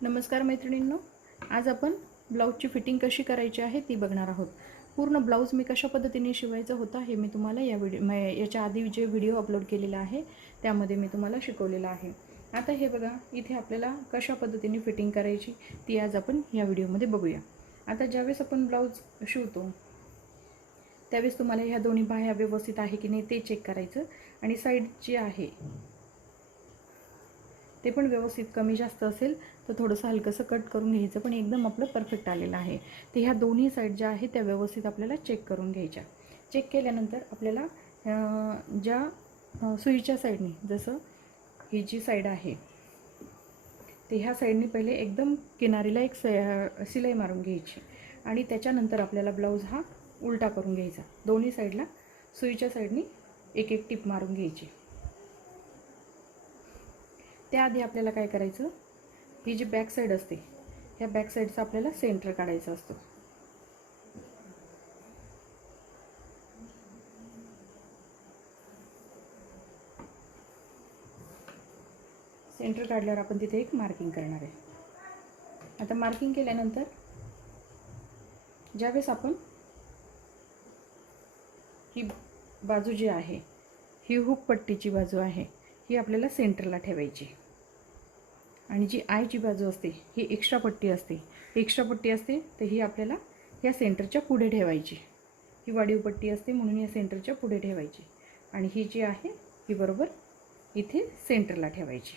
नमस्कार मैत्रिणींनो, आज आपण ब्लाऊजची फिटिंग कशी करायची आहे ती बघणार आहोत। पूर्ण ब्लाऊज मी कशा पद्धतीने शिवायचा होता हे मी तुम्हाला याच्या आधी जे व्हिडिओ अपलोड केलेला आहे त्यामध्ये मी तुम्हाला शिकवलेला आहे। आता हे बघा, इथे आपल्याला कशा पद्धतीने फिटिंग करायची ती आज आपण या व्हिडिओमध्ये बघूया। आता ज्यावेळेस आपण ब्लाऊज शिवतो त्यावेळेस तुम्हाला ह्या दोन्ही बाह्या व्यवस्थित आहे की नाही ते चेक करायचं आणि साइड जी आहे ते पण व्यवस्थित कमी जास्त असेल तर थोडंसं हलकंसं कट करून घ्यायचं, पण एकदम आपलं परफेक्ट आलेलं आहे ते ह्या दोन्ही साइड ज्या आहेत त्या व्यवस्थित आपल्याला चेक करून घ्यायच्या। चेक केल्यानंतर आपल्याला ज्या सुईच्या साइडनी, जसं ही जी साइड आहे ते ह्या साइडनी पहिले एकदम किनारीला एक शिलाई मारून घ्यायची आणि त्याच्यानंतर आपल्याला ब्लाऊज हा उलटा करून घ्यायचा। दोन्ही साइडला सुईच्या साइडनी एक एक टिप मारून घ्यायची। त्याआधी आपल्याला काय करायचं, ही जी बॅक साइड असते ह्या बॅक साइडचा आपल्याला सेंटर काढायचा असतो। सेंटर काढल्यावर आपण तिथे एक मार्किंग करणार आहे। आता मार्किंग केल्यानंतर ज्यावेळेस आपण ही बाजू जी आहे, ही हुक पट्टीची बाजू आहे, ही आपल्याला सेंटरला ठेवायची आणि जी आयची बाजू असते ही एक्स्ट्रा पट्टी असते तर ही आपल्याला या सेंटरच्या पुढे ठेवायची। ही वाढीव पट्टी असते म्हणून या सेंटरच्या पुढे ठेवायची आणि ही जी आहे ही बरोबर इथे सेंटरला ठेवायची।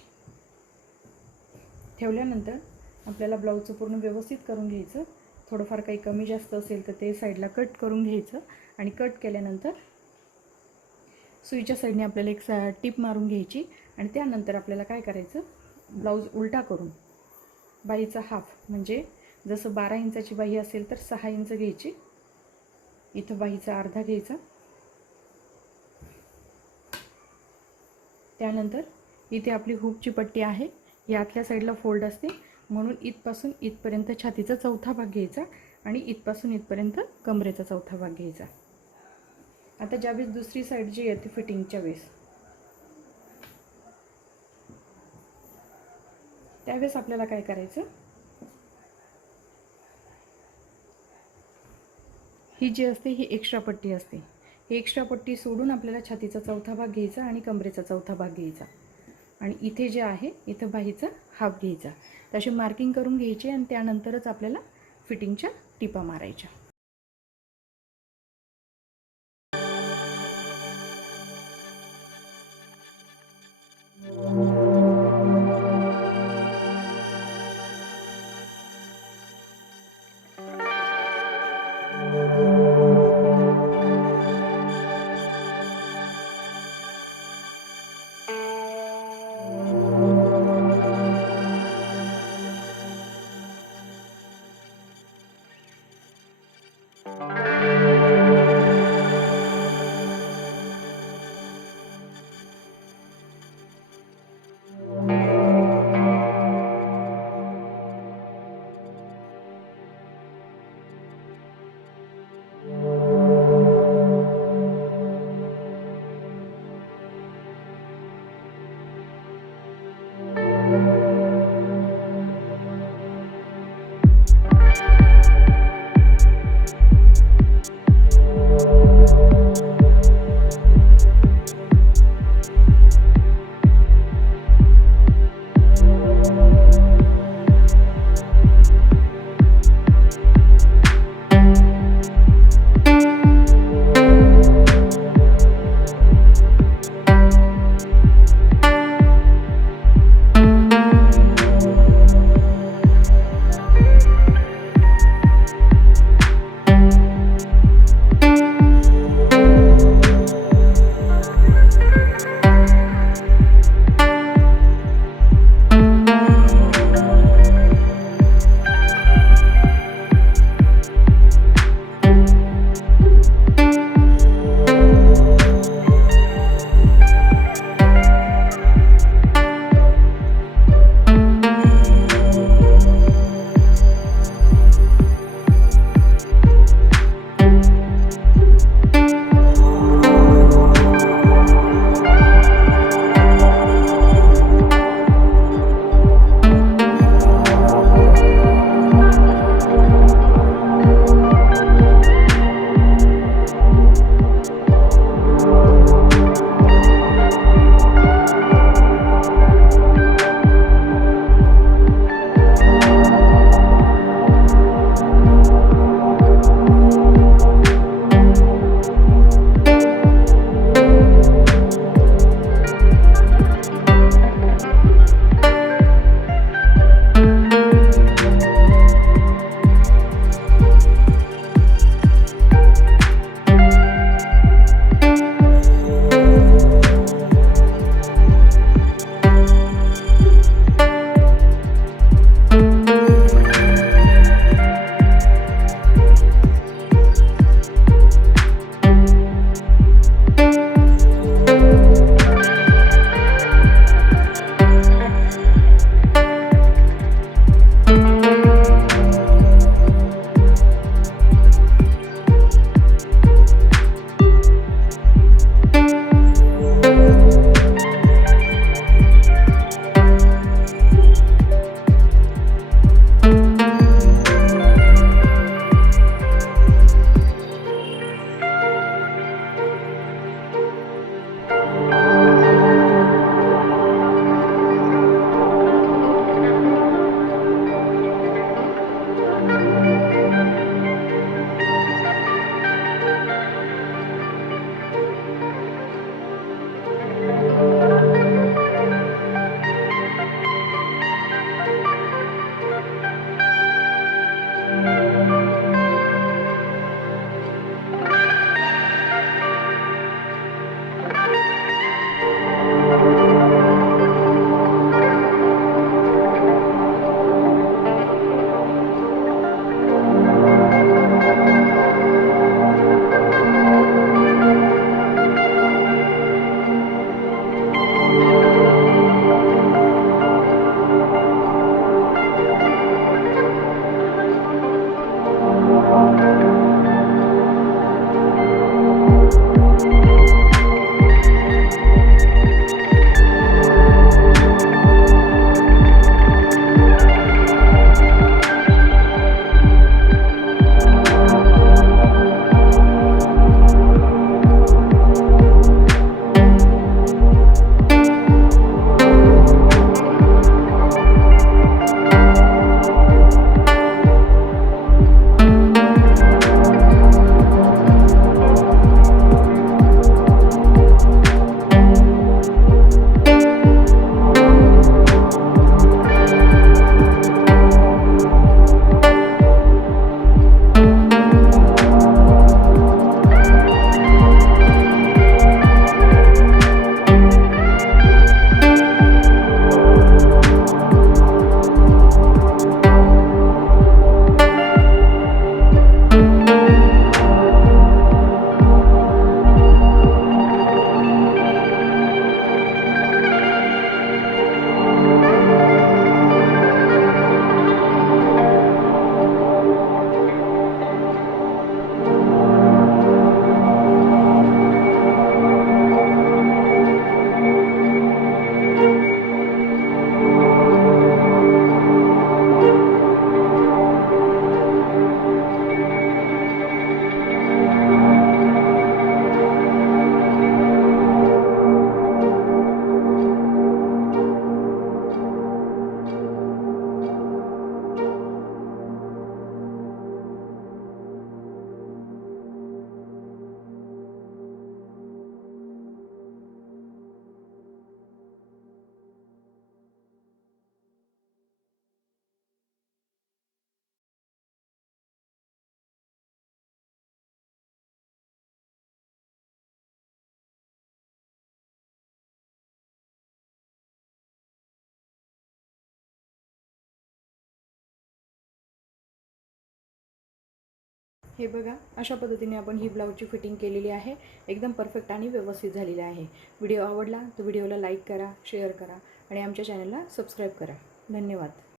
ठेवल्यानंतर आपल्याला ब्लाऊजचं पूर्ण व्यवस्थित करून घ्यायचं। थोडंफार काही कमी जास्त असेल तर ते साईडला कट करून घ्यायचं आणि कट केल्यानंतर सुईच्या साईडने आपल्याला एक टिप मारून घ्यायची आणि त्यानंतर आपल्याला काय करायचं, ब्लाऊज उलटा करून बाहीचा हाफ, म्हणजे जसं 12 इंचाची बाही असेल तर 6 इंच घ्यायची, इथं बाहीचा अर्धा घ्यायचा। त्यानंतर इथे आपली हुकची पट्टी आहे, यातल्या साईडला फोल्ड असते म्हणून इथपासून इथपर्यंत छातीचा चौथा भाग घ्यायचा आणि इथपासून इथपर्यंत कमरेचा चौथा भाग घ्यायचा। आता ज्यावेळेस दुसरी साइड जी येते फिटिंगच्या वेळेस, त्यावेळेस आपल्याला काय करायचं, ही जी असते ही एक्स्ट्रा पट्टी असते, ही एक्स्ट्रा पट्टी सोडून आपल्याला छातीचा चौथा भाग घ्यायचा आणि कमरेचा चौथा भाग घ्यायचा आणि इथे जे आहे इथं बाहीचा हाफ घ्यायचा। तशी मार्किंग करून घ्यायची आणि त्यानंतरच आपल्याला फिटिंगच्या टिपा मारायच्या। हे बघा, अशा पद्धतीने आपण ही ब्लाऊजची फिटिंग केलेली आहे. एकदम परफेक्ट आणि व्यवस्थित झालेली आहे. व्हिडिओ आवडला तर व्हिडिओला लाईक करा, शेअर करा आणि आमच्या चॅनलला सबस्क्राईब करा. धन्यवाद.